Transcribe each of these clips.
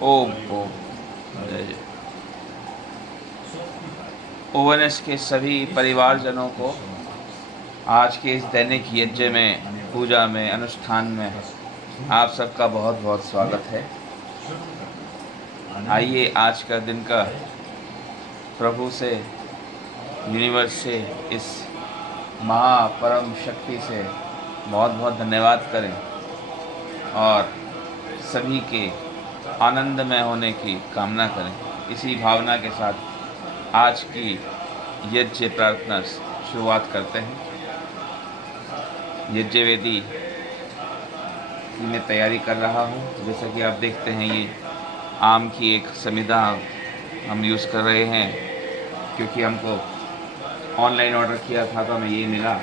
ओम ओम जय जय। ओवनएस के सभी परिवारजनों को आज के इस दैनिक यज्ञ में, पूजा में, अनुष्ठान में आप सबका बहुत बहुत स्वागत है। आइए आज का दिन का प्रभु से, यूनिवर्स से, इस महापरम शक्ति से बहुत बहुत धन्यवाद करें और सभी के आनंदमय होने की कामना करें। इसी भावना के साथ आज की यज्ञ प्रार्थना शुरुआत करते हैं। यज्ञ वेदी की मैं तैयारी कर रहा हूँ। जैसा कि आप देखते हैं, ये आम की एक समिधा हम यूज़ कर रहे हैं, क्योंकि हमको ऑनलाइन ऑर्डर किया था तो हमें ये मिला,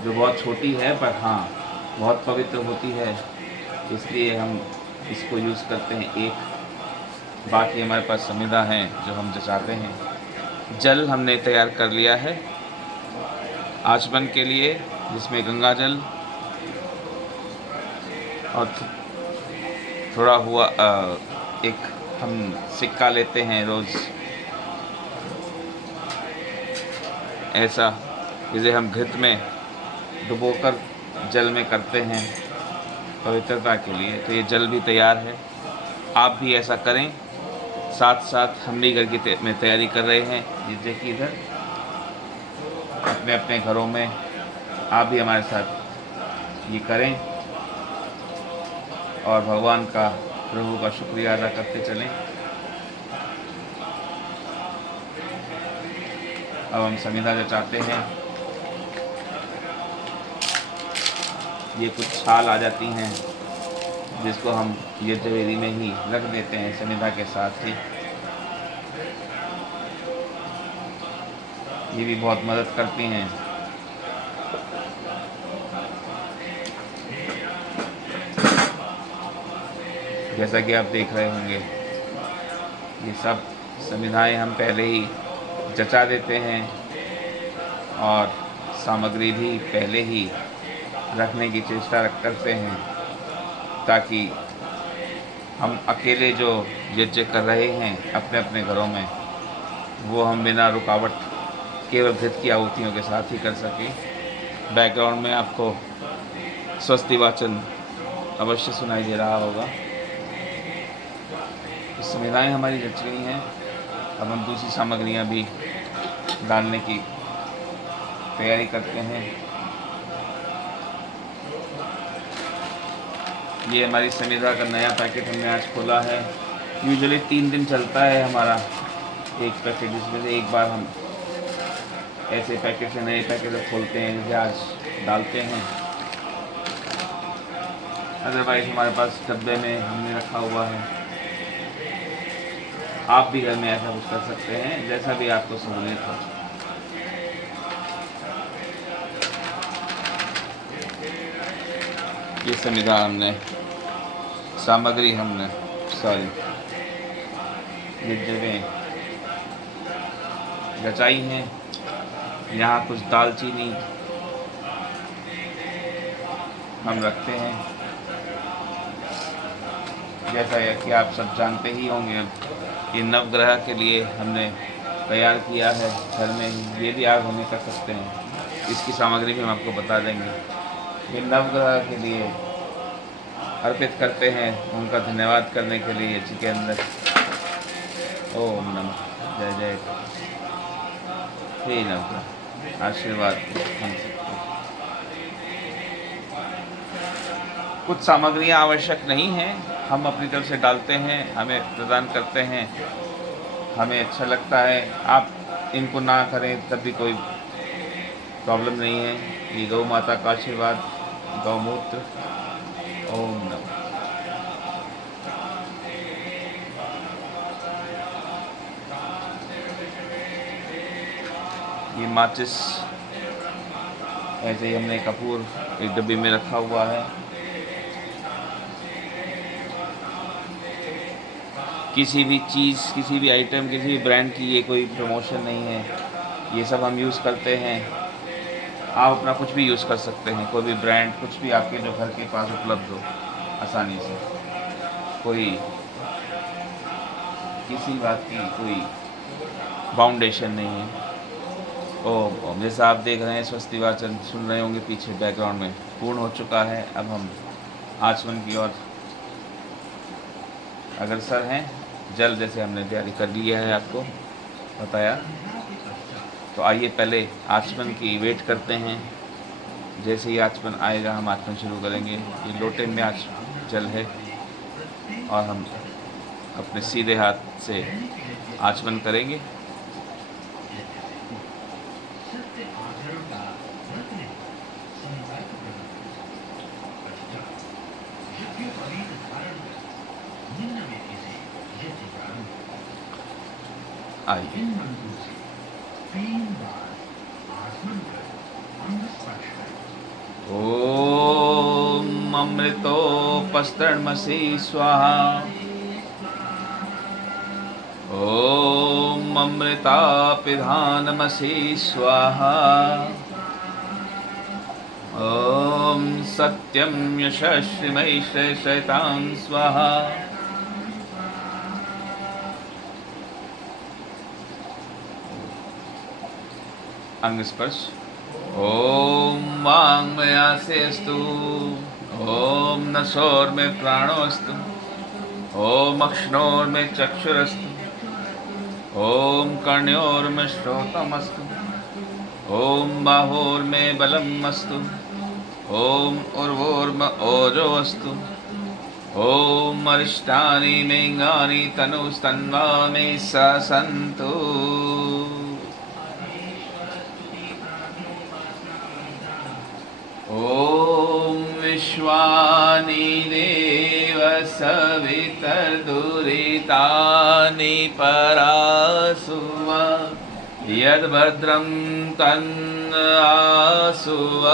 जो बहुत छोटी है पर हाँ बहुत पवित्र होती है, इसलिए हम इसको यूज़ करते हैं। एक बाकी हमारे पास समिधा हैं जो हम जचाते हैं। जल हमने तैयार कर लिया है आचमन के लिए, जिसमें गंगा जल और थोड़ा हुआ एक हम सिक्का लेते हैं रोज़, ऐसा जिसे हम घृत में डुबोकर जल में करते हैं पवित्रता के लिए। तो ये जल भी तैयार है, आप भी ऐसा करें। साथ साथ हम भी घर की में तैयारी कर रहे हैं, जिससे कि इधर अपने अपने घरों में आप भी हमारे साथ ये करें और भगवान का, प्रभु का शुक्रिया अदा करते चलें। अब हम समिधा जचाते हैं। ये कुछ छाल आ जाती हैं जिसको हम यज्ञ वेदी में ही रख देते हैं समिधा के साथ ही। ये भी बहुत मदद करती हैं। जैसा कि आप देख रहे होंगे, ये सब समिधाएं हम पहले ही जचा देते हैं और सामग्री भी पहले ही रखने की चेष्टा करते हैं, ताकि हम अकेले जो यज्ञ कर रहे हैं अपने अपने घरों में, वो हम बिना रुकावट केवल घृत की आहुतियों के साथ ही कर सकें। बैकग्राउंड में आपको स्वस्ति वाचन अवश्य सुनाई दे रहा होगा। समिधाएँ हमारी जच गई हैं। अब हम दूसरी सामग्रियाँ भी डालने की तैयारी करते हैं। ये हमारी समिधा का नया पैकेट हमने आज खोला है। यूजुअली 3 दिन चलता है हमारा एक पैकेट, जिसमें से एक बार हम ऐसे पैकेट से नए पैकेट खोलते हैं, जैसे आज डालते हैं। अदरवाइज हमारे पास डब्बे में हमने रखा हुआ है। आप भी घर में ऐसा कुछ कर सकते हैं, जैसा भी आपको सहूलियत हो। ये समिधा हमने, सामग्री हमने यज्ञ में जचाई हैं। यहाँ कुछ दालचीनी हम रखते हैं। जैसा कि आप सब जानते ही होंगे, ये नवग्रह के लिए हमने तैयार किया है घर में ही। ये भी आप हमें कर सकते हैं, इसकी सामग्री भी हम आपको बता देंगे। ये नवग्रह के लिए अर्पित करते हैं, उनका धन्यवाद करने के लिए यज्ञ के अंदर। ओम नमः जय जय। हे नवग्रह, आशीर्वाद हम सबको। कुछ सामग्रियाँ आवश्यक नहीं हैं, हम अपनी तरफ से डालते हैं, हमें प्रदान करते हैं, हमें अच्छा लगता है। आप इनको ना करें तब भी कोई प्रॉब्लम नहीं है। ये गौ माता का आशीर्वाद, गौमूत्र। ओम नमः। ये माचिस ऐसे ही हमने कपूर एक डब्बी में रखा हुआ है। किसी भी चीज़, किसी भी आइटम, किसी भी ब्रांड की ये कोई प्रमोशन नहीं है। ये सब हम यूज़ करते हैं। आप अपना कुछ भी यूज़ कर सकते हैं, कोई भी ब्रांड, कुछ भी आपके जो घर के पास उपलब्ध हो आसानी से। कोई किसी बात की कोई बाउंडेशन नहीं है। ओम जैसा आप देख रहे हैं स्वस्ति वाचन सुन रहे होंगे पीछे बैकग्राउंड में पूर्ण हो चुका है। अब हम आचमन की ओर अग्रसर हैं। जल जैसे हमने तैयारी कर लिया है आपको बताया, तो आइए पहले आचमन की वेट करते हैं। जैसे ही आचमन आएगा हम आचमन शुरू करेंगे। ये लोटे में आज जल है और हम अपने सीधे हाथ से आचमन करेंगे। आइए ओम अमृतोपस्तरणमसि स्वाहा। ओम अमृतापिधानमसि स्वाहा। ओम सत्यं यशस्विमयि शैतां स्वाहा। अंग स्पर्श। ओम वाङ्मयासेऽस्तु। ओम नसोर में प्राणोऽस्तु। ओम अक्ष्णोर में चक्षुरस्तु। ओम कर्ण्योर में श्रोत्रमस्तु। ओम बाहोर में बलम् अस्तु। ओम उर्वोर में ओजो अस्तु। ओम अरिष्टानि मेऽङ्गानि तनुस्तन्वा मे सन्तु। ओम विश्वानि देव सवितर्दुरितानि परासुव यद्भद्रं तन्नासुव।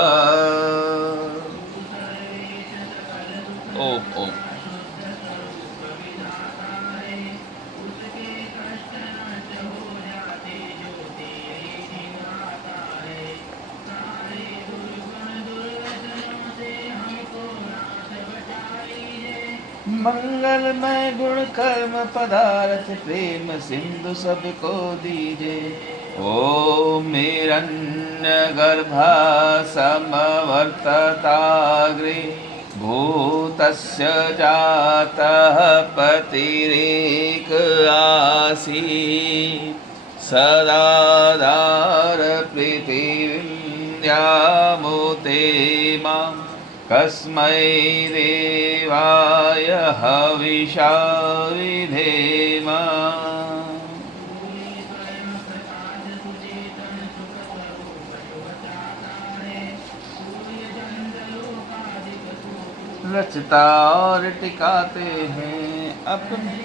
ओम ओम मंगलमय गुण कर्म पदार्थ प्रेम सिंधु सबको दीजे। ओम हिरण्यगर्भा समवर्तताग्रे भूतस्य जातः पतिरेक आसीत् सदाधार पृथिव्यामुते मां कस्मै देवाय हविषा विधेम। रचता और टिकाते हैं अपने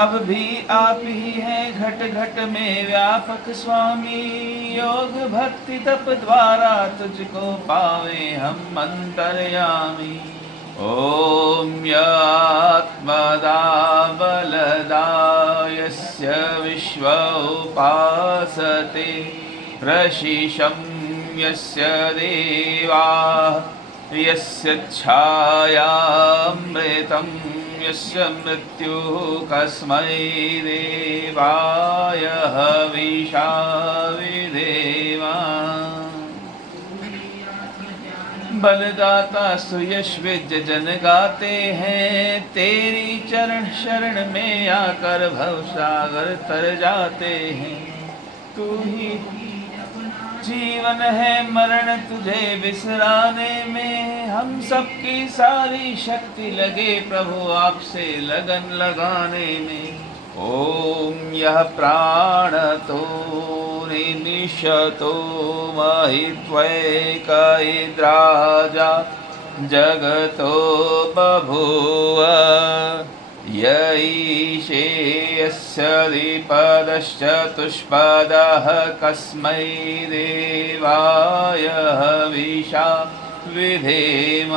अब भी आप ही हैं घट घट में व्यापक स्वामी। योग भक्ति तप द्वारा तुझको पावे हम अंतर्यामी। ओम यात्मदा बलदा यस्य विश्व उपासते प्रशिशं यस्य देवा यस्य छायामृतं यस्य मृत्युः कस्मै देवाय हविषा विधेम। बलदाता सुयश जन गाते हैं तेरी चरण शरण में आकर भवसागर तर जाते हैं। तू ही जीवन है मरण तुझे बिसराने में हम सबकी सारी शक्ति लगे प्रभु आपसे लगन लगाने में। ओम यह प्राण तो निमिषतो महित्वैकैद्राजा जगतो बभूव यैषे यस्य द्विपदश्चतुष्पदः कस्मै देवाय हविषा विधेम।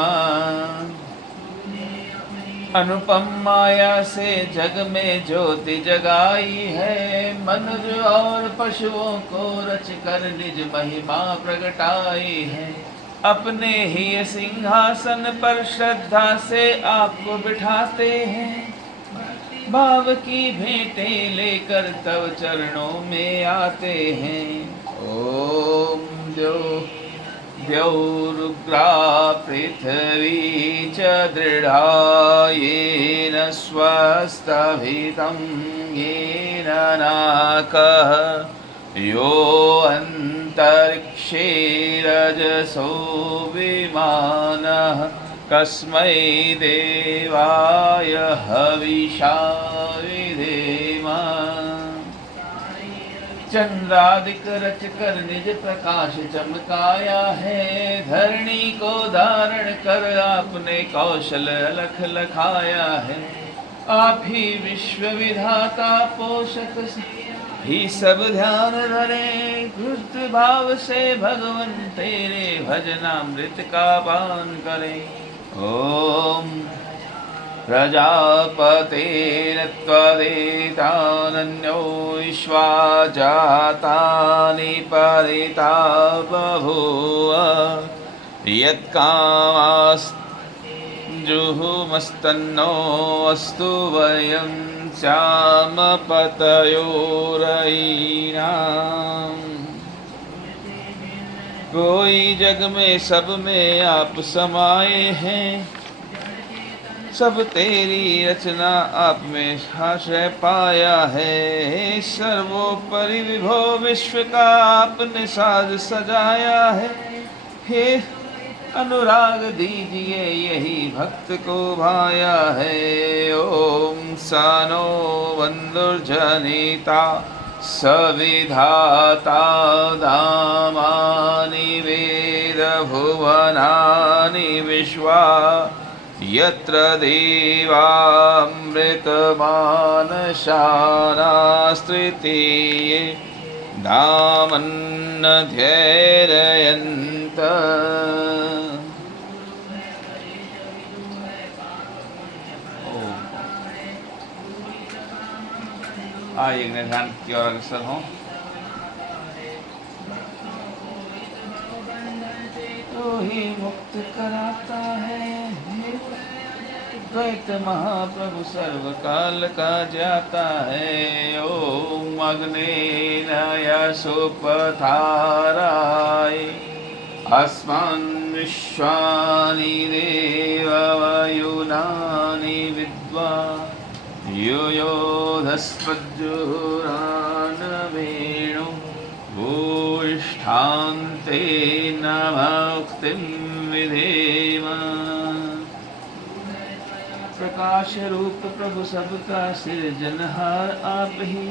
अनुपम माया से जग में ज्योति जगाई है मनुष्य और पशुओं को रच कर निज महिमा प्रगटाई है। अपने ही सिंहासन पर श्रद्धा से आपको बिठाते हैं। भाव की भेंटें लेकर तव चरणों में आते हैं। ओम द्यौरुग्रा पृथ्वी च दृढ़ा येन स्वस्तभितं येन नाकः यो अन्तरिक्षे रजसो विमानः कस्मै देवाय हविषा विधेम। चंद्रादिक रच कर निज प्रकाश चमकाया है। धरणी को धारण कर आपने कौशल अलख लखाया है। आप ही विश्व विधाता पोषक ही सब ध्यान धरे। कृत भाव से भगवन तेरे भजनामृत का पान करें। ओम प्रजापतेन त्वदेतानन्यो विश्वा जातानि परिता बभूव। यत्कामास्जुहुमस्तन्नो अस्तु वयं स्याम पतयोरयीनाम्। कोई जग में सब में आप समाये हैं। सब तेरी रचना आप में आश्रय पाया है। सर्वोपरि विभो विश्व का आपने साज सजाया है। हे अनुराग दीजिए यही भक्त को भाया है। ओम सानो बंधुर्जनिता सविधाता धामानि वेद भुवनानि विश्वा। यत्र देवामृतमानशानास्तृतीये धामन्नध्येरयन्त। आइए ध्यान की ओर अग्रसर हों। तो ही मुक्त कराता है। द्वैत महाप्रभु सर्वकाल का जाता है। ओम अग्नेन यशोपथाराय अस्मान् विश्वानि देववयुनानि विद्वा। योयोधस्वज्जुरानवेणु भूष्ठान्ते न भक्तिं विधेम। प्रकाश रूप प्रभु सबका सृजनहार आप ही।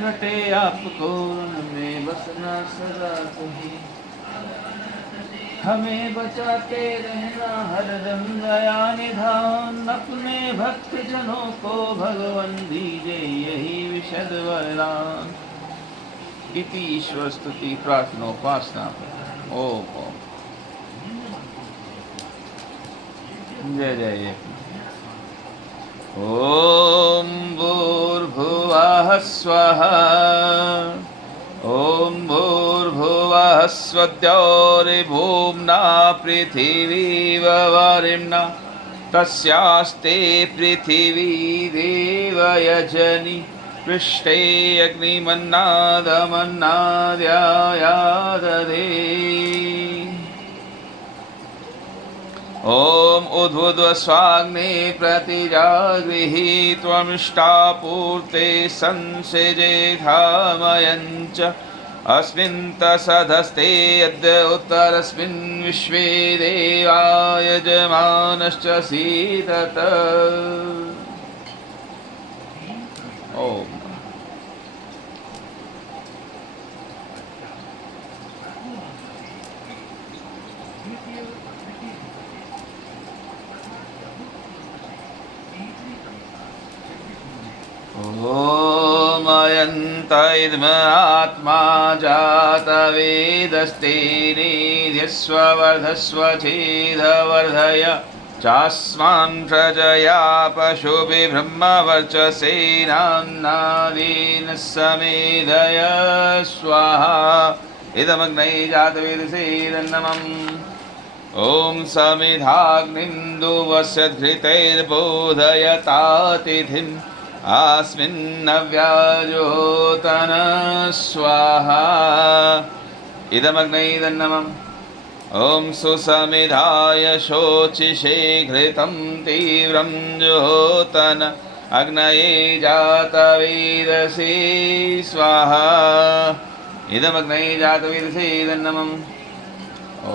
रटे आपको उनमें बसना सदा तुही। हमें बचाते रहना हरदम दया निधान। अपने भक्त जनों को भगवन दीजे यही विशद वरदान। इति ईश्वर स्तुति प्रार्थनोपासना। ओम जय जय। ओम भूर्भुवः स्वः। ओम भूर्भुवः स्वद्योर्भुम्ना पृथिवी वरिम्ना। तस्यास्ते पृथिवी देवयजनि। पृष्ठे अग्निमन्नादमन्नाद्यायादधे। ओम उद्भुद्वस्वाग्ने प्रतिजागृहि। त्वमिष्टापूर्ते संसेजेधामयञ्च। अस्मिन् तसधस्ते अद्य उत्तरस्मिन् विश्वे देवा यजमानश्च सीदत। ओम ओम अयंत इद्म आत्मा जातवेदस्ते निध्यस्व वर्धस्व चेदवर्धय। चास्मान् प्रजया पशुभिः ब्रह्मवर्चसेनान्नादीन् समेधय स्वाहा। इदमग्नै जातवेदसे तन्नमम् ॐ समिधाग्निन्दुवस्य धृतैर्बोधयतातिथिम् अस्मिन्नव्याजोतन स्वाहा इदमग्नै तन्नमम् ॐ सुसमिधाय शोचिषे घृतं तीव्रं ज्योतन अग्नये जातवेदसे स्वाहा इदमग्नै जातवेदसे तन्नमम्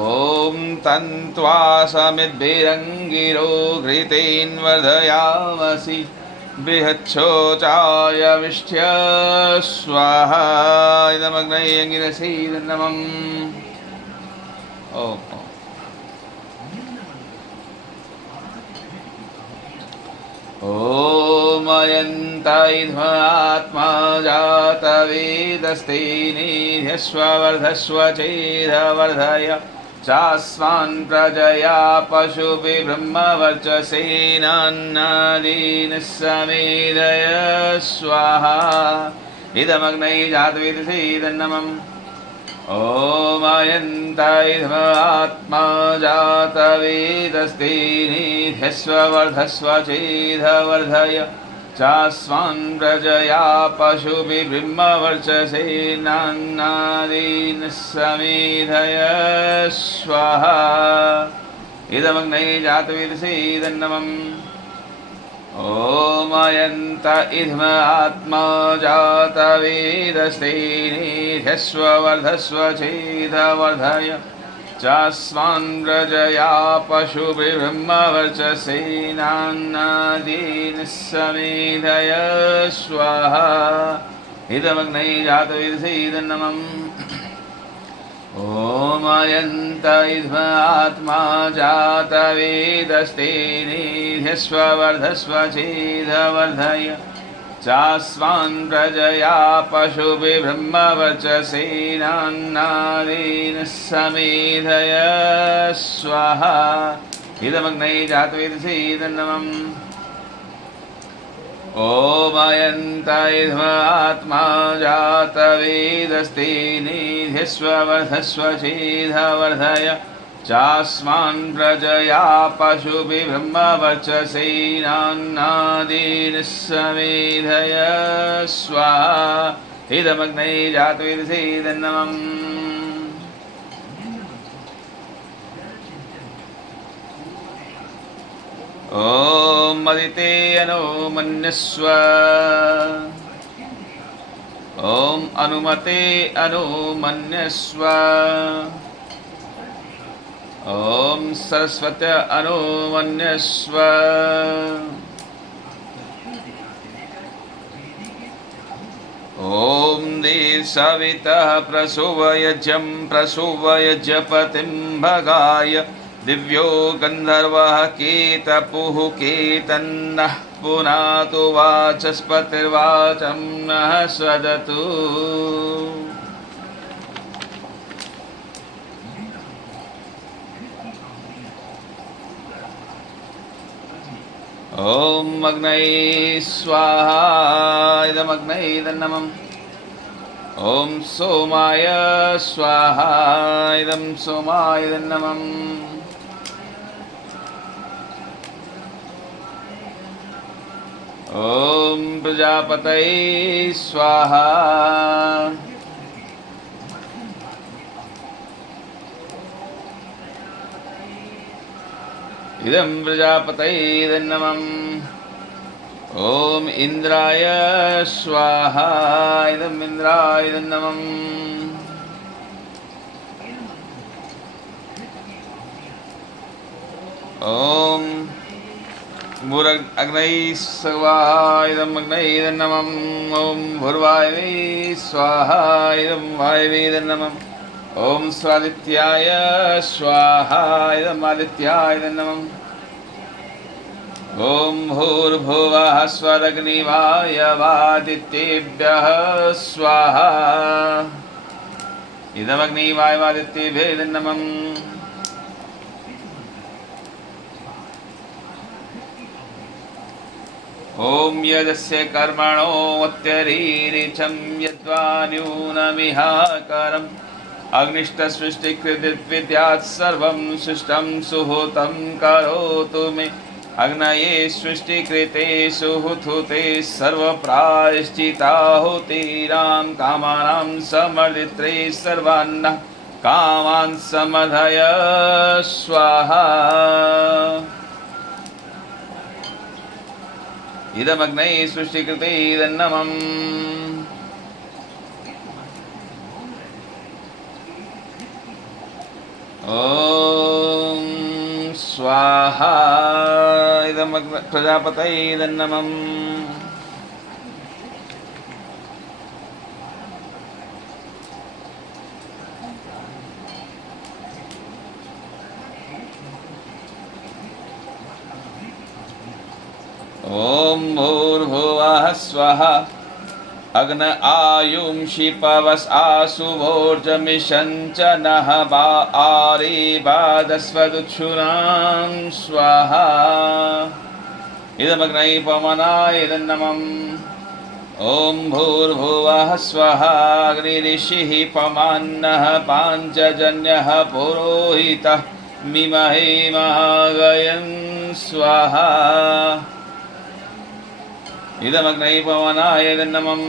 ॐ तन्त्वा समिद्भिरङ्गिरो घृतेन्वर्धयामसि बृहच्छोचाय विष्ठ्य स्वाहा इदमग्नै अङ्गिरसे तन्नमम् ॐ अयन्त इद्मात्मा जातवेदस्ते निध्यस्व वर्धस्व चेदवर्धय चास्मान् प्रजया पशुभिः ब्रह्मवर्चसेनान्नादीन् समेधय स्वाहा इदमग्नै जातवेदसे तन्नमम् ॐ अयन्त इद्मात्मा जातवेदस्ते निध्यस्व वर्धस्व चेदवर्धय चास्मान् प्रजया पशुभिः ब्रह्मवर्चसेनान्नादीन् समेधय स्वाहा इदमग्नै जातवेदसे तन्नमम् ॐ अयन्त इद्मात्मा जातवेदस्ते निध्यस्व वर्धस्व चेदवर्धय चास्मान् प्रजया पशुभिः ब्रह्मवर्चसेनान्नादीन् समेधय स्वाहा इदमग्नै जातवेदसे तन्नमम् ॐ अयन्त इद्मात्मा जातवेदस्ते निध्यस्व वर्धस्व चेदवर्धय चास्मान् प्रजया पशुभिः ब्रह्मवर्चसेनान्नादीन् समेधय स्वाहा इदमग्नै जातवेदसे तन्नमम् ॐ अयन्त इद्मात्मा जातवेदस्ते निध्यस्व वर्धस्व चेदवर्धय चास्मान् प्रजया पशुभिः ब्रह्मवर्चसेनान्नादीन् समेधय स्वाहा इदमग्नै जातवेदसे तन्नमम् ॐ मदिते अनो मन्यस्व ॐ अनुमते अनो मन्यस्व ॐ सरस्वत्य अनो मन्यस्व ॐ देवसवितः प्रसूवयज्ञं प्रसूवयज्ञपतिं भगाय दिव्यो गन्धर्वः केतपुः केतन्नः पुनातु वाचस्पतिर्वाचं नः स्वदतु ॐ अग्नै स्वाहा इदमग्नै तन्नमम् ॐ सोमाय स्वाहा इदं सोमाय तन्नमम् ॐ प्रजापतये स्वाहा इदं प्रजापतये तन्नमम् ॐ इन्द्राय स्वाहा इदम् इन्द्राय तन्नमम् ॐ भूरग्नै स्वाहा इदम् अग्नै तन्नमम् ॐ भूर्वायवे स्वाहा इदं वायवे तन्नमम् ॐ स्वादित्याय स्वाहा इदम् आदित्याय तन्नमम् ॐ भूर्भुवः स्वरग्निवायवादित्येभ्यः स्वाहा इदमग्निवायवादित्येभ्यः तन्नमम् ॐ यदस्य कर्मणो अत्यरीरिचं यद्वा न्यूनमिहाकारम् अग्निष्टसृष्टिकृद्विद्यात् सर्वं सृष्टं सुहूतं करोतु मे अग्नये सृष्टिकृते सुहुते सर्वप्रायश्चिताहुतीरां कामानां समर्दित्रे सर्वान्नः कामान् समधय स्वाहा इदमग्नये सृष्टिकृते इदन्नमम् ॐ स्वाहा इदमग्न प्रजापतये इदन्नमम् ॐ भूर्भुवः स्वः अग्न आयुंषि पवस् आसुवोर्जमिषञ्च नः आरेबादस्वदुच्छुनां स्वाहा इदमग्नये पवनाय इदन्नमम् ॐ भूर्भुवः स्वः अग्निरिषिः पमान्नः पाञ्चजन्यः पुरोहितः मिमहे महागयं स्वाहा इदमग्नये पवनाय इदन्नमम्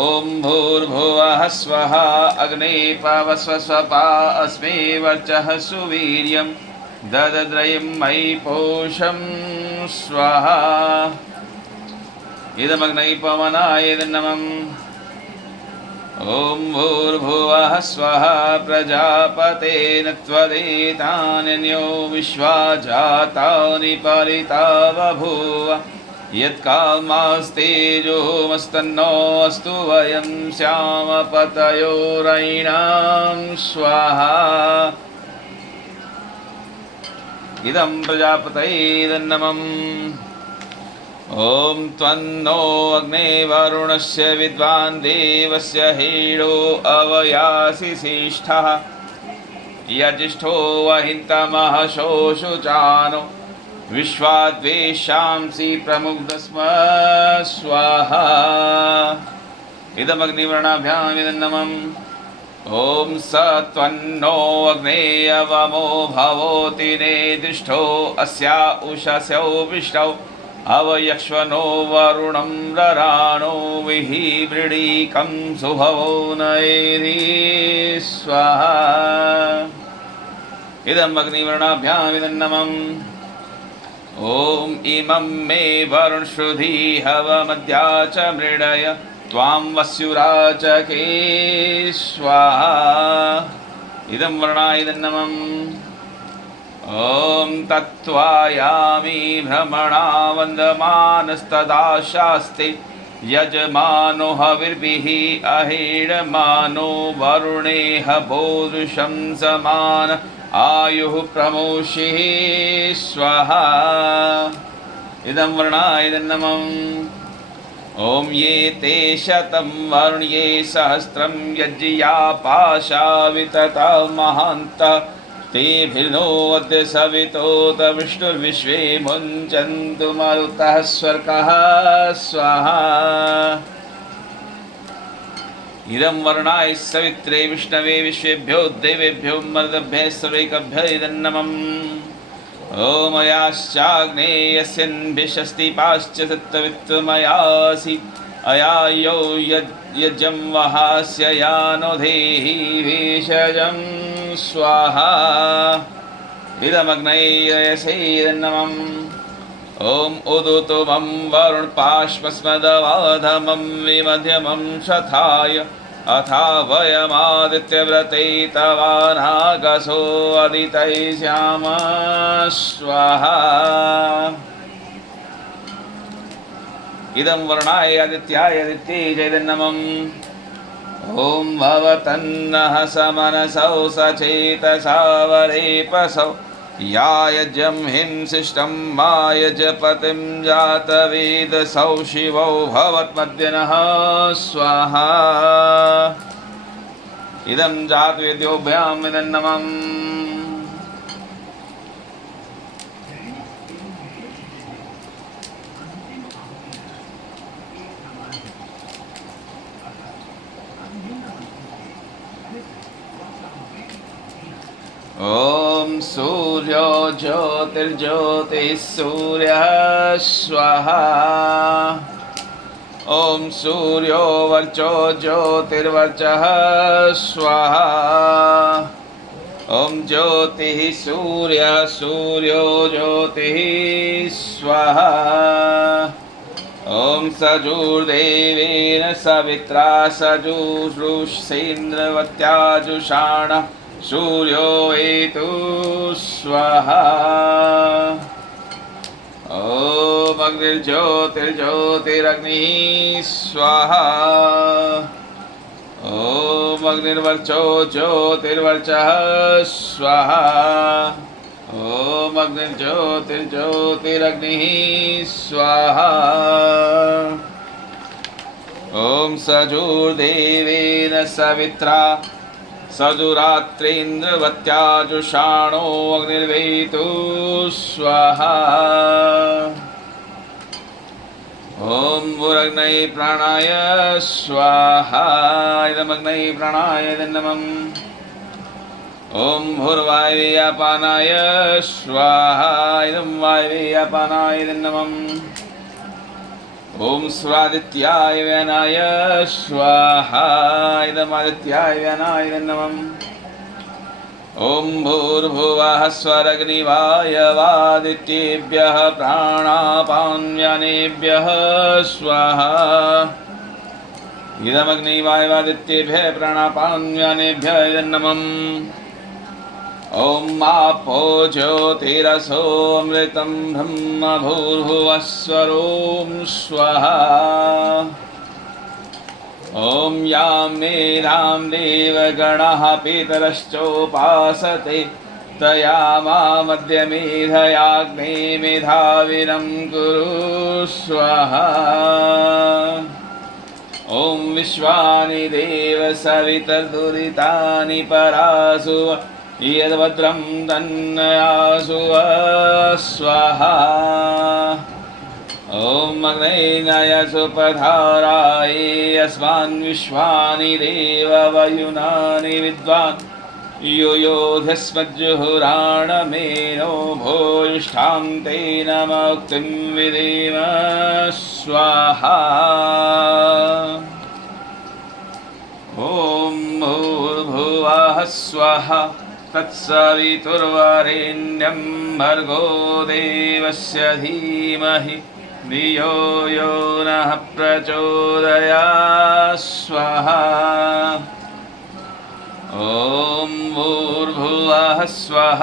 ॐ भूर्भुवः स्वः अग्ने पवस्व स्वपा अस्मे वर्चः सुवीर्यं ददद्रयं मयि पोषं स्वाहा इदमग्नये पवनाय इदन्नमम् ॐ भूर्भुवः स्वः प्रजापतेन त्वदेतान्यो विश्वा जातानि परिता बभूव यत्कामास्तेजोमस्तन्नोऽस्तु वयं श्यामपतयोरयिणां स्वाहा इदं प्रजापतये इदन्नमम् ॐ त्वन्नो अग्ने वरुणस्य विद्वान् देवस्य हेडो अवयासि श्रेष्ठः यजिष्ठो वहिन्तमः शोषुचानो विश्वाद्वेषांसि प्रमुग्धस्म स्वाहा इदमग्निवर्णाभ्याम् इदन्नमम् ॐ स त्वन्नो अग्ने अवमो भवोति नेदिष्ठो अस्या उषस्यो विष्टौ अवयक्ष्वनो वरुणं रराणो विहिवृडीकं सुभवो नयेति स्वाहा इदम् अग्निवर्णाभ्याम् इदन्नमम् ॐ इमं मे वरुणश्रुधी हवमद्या च मृडय त्वां वस्युराचके स्वाहा इदं वर्णाय इदन्नमम् ॐ तत्त्वायामि भ्रमणा वन्दमानस्तदा शास्ते यजमानो हविर्भिः अहीडमानो वरुणेह बोदृशं समान आयुः प्रमोषिः स्वाहा इदं वर्णाय इदन्नमम् ॐ ये ते शतं वरुण्ये सहस्रं यज्ञया पाशा वितता महान्तः तेभिर्नो अद्य सवितोत विष्णुर्विश्वे मुञ्चन्तु मरुतः स्वर्गः स्वाहा इदं वर्णाय सवित्रे विष्णवे विश्वेभ्यो देवेभ्यो मरुद्भ्यः सर्वैकभ्यः इदन्नमम् ॐ अयाश्चाग्नेयस्यन्भिषस्ति पाश्च सत्त्ववित्वमयासि अयायो यज्ञं वहास्य यानो देहि भेषजं स्वाहा इदमग्नये यसे इदन्नमम् ॐ उदुतुमं वरुणपाश्वस्मदवाधमं विमध्यमं शथाय अथा वयमादित्यव्रते तवानागसो अदितै श्याम स्वाहा इदं वर्णाय आदित्याय आदित्ये जयदन्नमम् ॐ भवतन्नः समनसौ सचेतसा वरेपसौ यायजं हिंसिष्टं मायजपतिं जातवेदसौ शिवौ भवत्मद्यनः स्वाहा इदं जातवेद्योभ्याम् इदन्नमम् सूर्यो ज्योतिर्ज्योतिः सूर्यः स्वाहा। ॐ सूर्यो वर्चो ज्योतिर्वर्चः स्वाहा। ॐ ज्योतिः सूर्यः सूर्यो ज्योतिः स्वाहा। ॐ सजुर्देवेन सवित्रा सजुषेन्द्रवत्याजुषाणः सूर्यो एतु स्वाहा। ॐ अग्निर्ज्योतिर्ज्योतिरग्निः स्वाहा। ॐ अग्निर्वर्चो ज्योतिर्वर्चः स्वाहा। ॐ अग्निर्ज्योतिर्ज्योतिरग्निः स्वाहा। ॐ सजुर्देवेन सवित्रा सजुरात्रेन्द्रवत्याजुषाणो अग्निर्वेतु स्वाहा। ॐ भूरग्नये प्राणाय स्वाहा। इदमग्नये प्राणाय नमः। ॐ भूर्वायव्यापानाय स्वाहा। इदं वायव्यापानाय नमः। ॐ स्वादित्याय व्यानाय स्वाहा। इदमादित्याय व्यानाय नमः। ॐ भूर्भुवः स्वरग्निवायवादित्येभ्यः प्राणापान्व्यानेभ्यः स्वाहा। इदमग्निवायवादित्येभ्यः प्राणापान्व्यानेभ्यः नमः। ॐ आपो ज्योतिरसो अमृतं ब्रह्म भूर्भुवः स्वरों स्वाहा। ॐ यां मेधां देवगणः पितरश्चोपासते तया मामद्य मेधयाग्ने मेधाविनं कुरु स्वाहा। ॐ विश्वानि देव सवितर्दुरितानि परासु यद्भद्रं तन्नयासु स्वाहा। ॐ अग्नये सुपधाराये अस्मान् विश्वानि देव वयुनानि विद्वान् युयोधस्मज्जुहुराणमेनो भूयिष्ठां तेन मुक्तिं विदेम स्वाहा। ॐ भूर्भुवः स्वः तत्सवितुर्वरेण्यं भर्गो देवस्य धीमहि धियो यो नः प्रचोदयात् स्वाहा। ॐ भूर्भुवः स्वः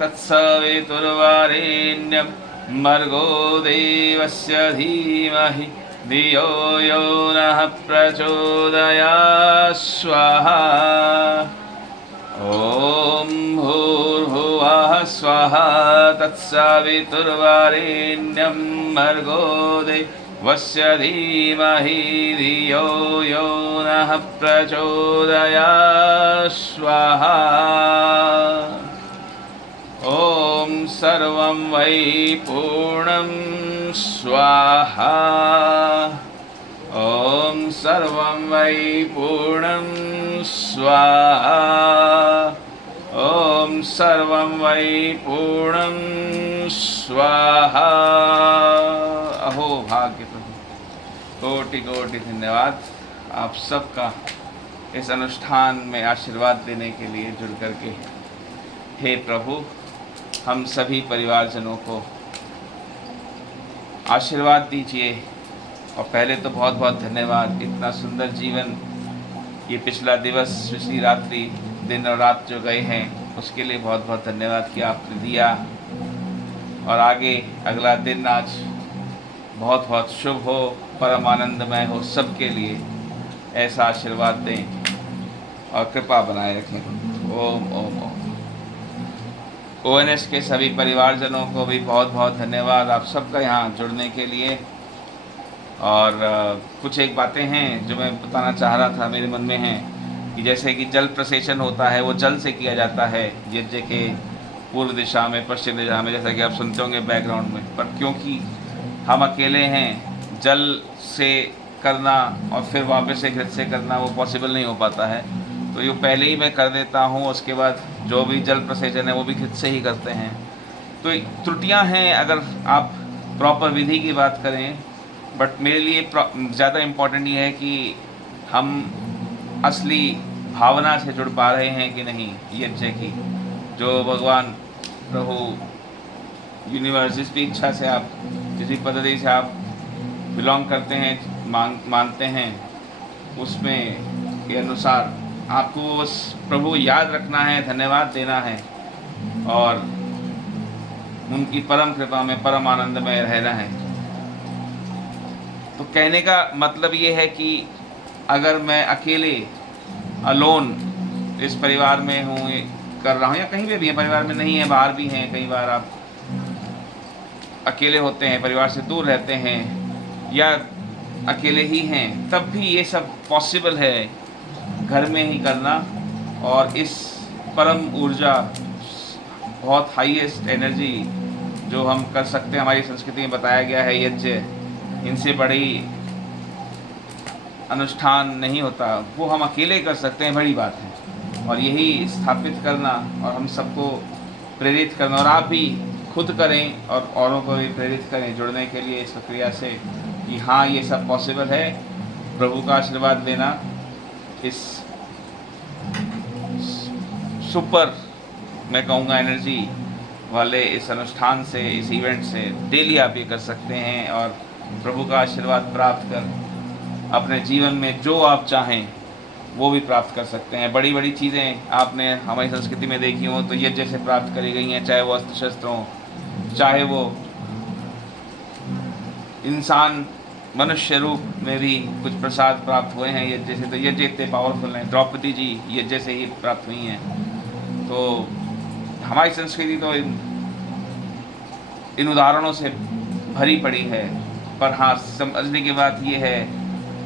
तत्सवितुर्वरेण्यं भर्गो देवस्य धीमहि धियो यो नः प्रचोदयात् स्वाहा। ॐ भूर्भुवः स्वः तत्सवितुर्वरेण्यं भर्गो देवस्य धीमहि धियो यो नः प्रचोदयात् स्वाहा। ॐ सर्वं वै पूर्णं स्वाहा। ॐ सर्वं वै पूर्णं स्वाहा। ॐ सर्वं वै पूर्णं स्वाहा। अहो भाग्य प्रभु, कोटि कोटि धन्यवाद आप सबका इस अनुष्ठान में आशीर्वाद देने के लिए जुड़ करके। हे प्रभु, हम सभी परिवारजनों को आशीर्वाद दीजिए। और पहले तो बहुत बहुत धन्यवाद, इतना सुंदर जीवन, ये पिछला दिवस, पिछली रात्रि, दिन और रात जो गए हैं उसके लिए बहुत बहुत धन्यवाद कि आपने दिया। और आगे अगला दिन आज बहुत बहुत शुभ हो, परम आनंदमय हो, सबके लिए ऐसा आशीर्वाद दें और कृपा बनाए रखें। ओम ओम ओम। ONS के सभी परिवारजनों को भी बहुत बहुत धन्यवाद आप सबका यहाँ जुड़ने के लिए। और कुछ एक बातें हैं जो मैं बताना चाह रहा था, मेरे मन में हैं कि जैसे कि जल प्रसेचन होता है वो जल से किया जाता है यज्ञ के पूर्व दिशा में, पश्चिम दिशा में, जैसा कि आप सुनते होंगे बैकग्राउंड में। पर क्योंकि हम अकेले हैं, जल से करना और फिर वापस से घृत से करना वो पॉसिबल नहीं हो पाता है, तो ये पहले ही मैं कर देता हूँ। उसके बाद जो भी जल प्रसेचन है वो भी खुद से ही करते हैं। तो त्रुटियां हैं अगर आप प्रॉपर विधि की बात करें, बट मेरे लिए ज़्यादा इम्पोर्टेंट ये है कि हम असली भावना से जुड़ पा रहे हैं कि नहीं यज्ञ की, जो भगवान प्रभु यूनिवर्स जिस भी इच्छा से आप, जिस भी पद्धति से आप बिलोंग करते हैं, मानते हैं, उसमें के अनुसार आपको उस प्रभु याद रखना है, धन्यवाद देना है और उनकी परम कृपा में परम आनंद में रहना है। तो कहने का मतलब ये है कि अगर मैं अकेले अलोन इस परिवार में हूँ, कर रहा हूँ, या कहीं पे भी है, परिवार में नहीं है, बाहर भी हैं, कई बार आप अकेले होते हैं, परिवार से दूर रहते हैं या अकेले ही हैं, तब भी ये सब पॉसिबल है घर में ही करना। और इस परम ऊर्जा, बहुत हाईएस्ट एनर्जी जो हम कर सकते हैं, हमारी संस्कृति में बताया गया है यज्ञ, इनसे बड़ी अनुष्ठान नहीं होता, वो हम अकेले कर सकते हैं, बड़ी बात है। और यही स्थापित करना और हम सबको प्रेरित करना, और आप भी खुद करें और औरों को भी प्रेरित करें जुड़ने के लिए इस प्रक्रिया से, कि हाँ ये सब पॉसिबल है। प्रभु का आशीर्वाद लेना इस सुपर, मैं कहूँगा, एनर्जी वाले इस अनुष्ठान से, इस इवेंट से डेली आप ये कर सकते हैं और प्रभु का आशीर्वाद प्राप्त कर अपने जीवन में जो आप चाहें वो भी प्राप्त कर सकते हैं। बड़ी बड़ी चीज़ें आपने हमारी संस्कृति में देखी हों तो यज्ञ से प्राप्त करी गई हैं, चाहे वो अस्त्र शस्त्र हों, चाहे वो इंसान मनुष्य रूप में भी कुछ प्रसाद प्राप्त हुए हैं यज्ञ से। तो यज्ञ इतने पावरफुल हैं, द्रौपदी जी यज्ञ से ही प्राप्त हुई हैं। तो हमारी संस्कृति तो इन उदाहरणों से भरी पड़ी है। पर हाँ, समझने की बात ये है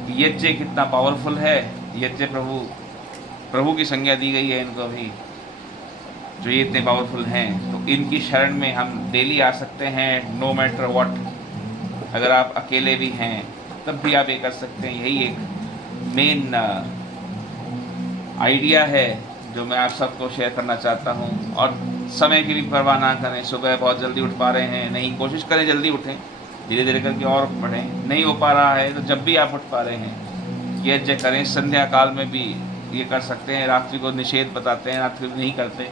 कि यज्ञ कितना पावरफुल है। यज्ञ प्रभु की संज्ञा दी गई है इनको भी, जो ये इतने पावरफुल हैं। तो इनकी शरण में हम डेली आ सकते हैं, नो मैटर व्हाट। अगर आप अकेले भी हैं तब भी आप ये कर सकते हैं। यही एक मेन आइडिया है जो मैं आप सबको शेयर करना चाहता हूँ। और समय की भी परवाह ना करें। सुबह बहुत जल्दी उठ पा रहे हैं नहीं, कोशिश करें जल्दी उठें, धीरे धीरे करके और बढ़ें। नहीं हो पा रहा है तो जब भी आप उठ पा रहे हैं यज्ञ करें। संध्या काल में भी ये कर सकते हैं। रात्रि को निषेध बताते हैं, रात्रि को नहीं करते,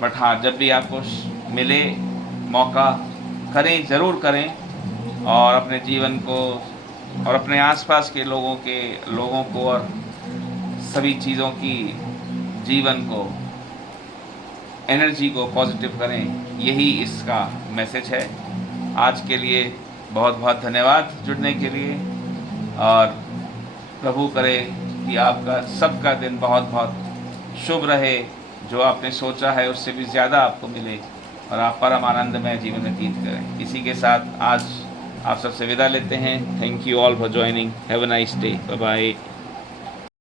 बट हाँ जब भी आपको मिले मौका करें, ज़रूर करें। और अपने जीवन को और अपने आसपास के लोगों को और सभी चीज़ों की जीवन को, एनर्जी को पॉजिटिव करें। यही इसका मैसेज है। आज के लिए बहुत बहुत धन्यवाद जुड़ने के लिए, और प्रभु करे कि आपका सबका दिन बहुत बहुत शुभ रहे। जो आपने सोचा है उससे भी ज़्यादा आपको मिले और आप परम आनंदमय जीवन व्यतीत करें। इसी के साथ आज आप सबसे विदा लेते हैं। Thank you all for joining. Have a nice day. Bye bye.